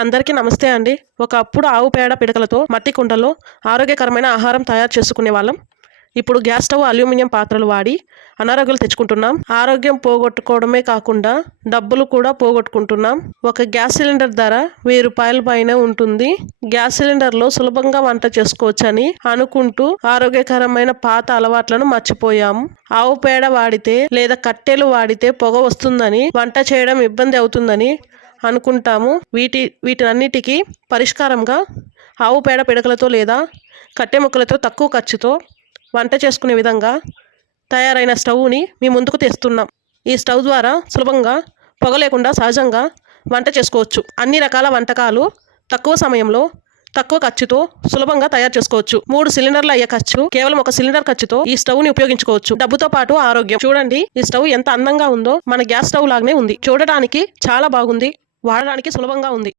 అందరికీ నమస్తే అండి. ఒకప్పుడు ఆవు పేడ పిడకలతో మట్టి కుండల్లో ఆరోగ్యకరమైన ఆహారం తయారు చేసుకునే వాళ్ళం. ఇప్పుడు గ్యాస్ స్టవ్, అల్యూమినియం పాత్రలు వాడి అనారోగ్యాలు తెచ్చుకుంటున్నాం. ఆరోగ్యం పోగొట్టుకోవడమే కాకుండా డబ్బులు కూడా పోగొట్టుకుంటున్నాం. ఒక గ్యాస్ సిలిండర్ ధర ₹1000 పైనే ఉంటుంది. గ్యాస్ సిలిండర్లో సులభంగా వంట చేసుకోవచ్చని అనుకుంటూ ఆరోగ్యకరమైన పాత అలవాట్లను మర్చిపోయాము. ఆవు పేడ వాడితే లేదా కట్టెలు వాడితే పొగ వస్తుందని, వంట చేయడం ఇబ్బంది అవుతుందని అనుకుంటాము. వీటన్నిటికీ పరిష్కారంగా ఆవు పేడ పిడకలతో లేదా కట్టె ముక్కలతో తక్కువ ఖర్చుతో వంట చేసుకునే విధంగా తయారైన స్టవ్ని మీ ముందుకు తెస్తున్నాం. ఈ స్టవ్ ద్వారా సులభంగా పొగ లేకుండా సహజంగా వంట చేసుకోవచ్చు. అన్ని రకాల వంటకాలు తక్కువ సమయంలో తక్కువ ఖర్చుతో సులభంగా తయారు చేసుకోవచ్చు. 3 సిలిండర్లు అయ్యే ఖర్చు కేవలం 1 సిలిండర్ ఖర్చుతో ఈ స్టవ్ ని ఉపయోగించుకోవచ్చు. డబ్బుతో పాటు ఆరోగ్యం. చూడండి, ఈ స్టవ్ ఎంత అందంగా ఉందో. మన గ్యాస్ స్టవ్ లాగానే ఉంది. చూడడానికి చాలా బాగుంది, వాడడానికి సులభంగా ఉంది.